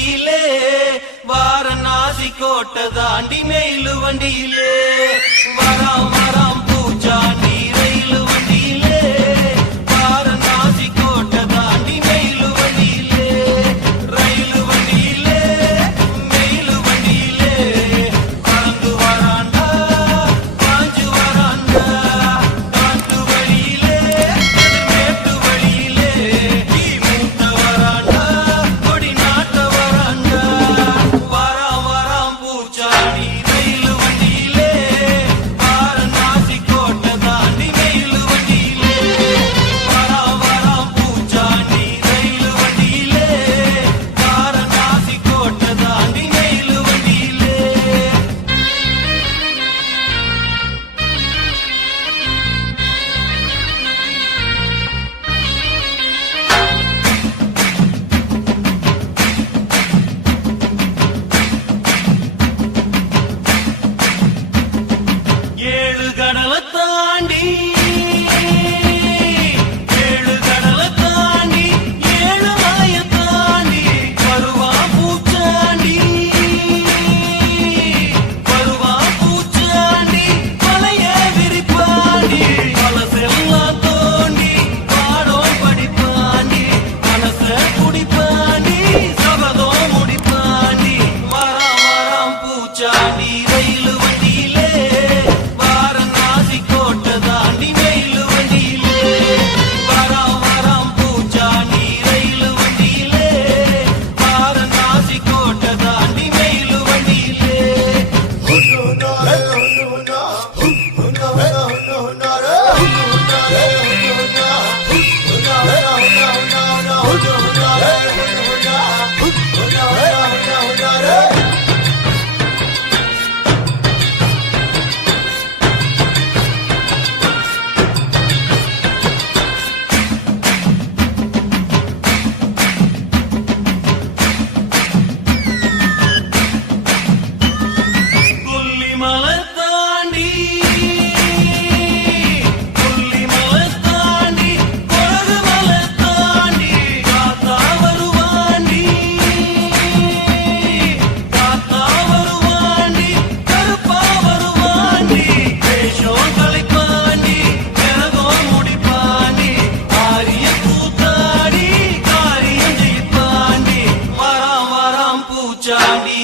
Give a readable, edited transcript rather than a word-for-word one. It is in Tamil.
வண்டியிலே வாரணாசி கோட்டை தாண்டி மெயிலு வண்டியிலே வராம் வராம் பூச்சாண்டி ரயிலு வண்டியிலே வாரணாசி கோட்டை தாண்டி மெயிலு வண்டியிலே ரயிலு வண்டியிலே மெயிலு வண்டியிலே பறந்து வராண்டா பாஞ்சு வராண்டா காட்டு வழியிலே மேட்டு வழியிலே மூத்த வராண்டா கொடி நாட்ட வராண்டா வராம் வராம் பூச்சாண்டி ரயிலு வண்டியிலே வாரணாசி கோட்டை தாண்டி மெயிலு வண்டியிலே வராம் வராம் பூச்சாண்டி ரயிலு வண்டியிலே வாரணாசி கோட்டை தாண்டி மெயிலு வண்டியிலே ஏழு கடலை தாண்டி ஏழு கடலை தாண்டி ஏழு மாய தாண்டி வருவா பூச்சாண்டி வருவா பூச்சாண்டி பழைய விரிப்பாண்டி பழசெல்லாம் தோண்டி பாடம் படிப்பாண்டி மனச குடிப்பாண்டி சபதம் முடிப்பாண்டி வராம் வராம் பூச்சாண்டி ரயிலு வண்டியிலே வாரணாசி கோட்டை தாண்டி மெயிலு வண்டியிலே வராம் வராம் பூச்சாண்டி ரயிலு வண்டியிலே வாரணாசி கோட்டை தாண்டி மெயிலு வண்டியிலே கொல்லிமலை தாண்டி கொல்லிமலை தாண்டி கொடகுமலை தாண்டி காத்தா வருவாண்டி காத்தா வருவாண்டி கருப்பா வருவாண்டி வேஷம் கலைப்பாண்டி கரகம் முடிப்பாண்டி ஆரிய கூத்தாடி காரியம் ஜெயிப்பாண்டி வராம் வராம் பூச்சாண்டி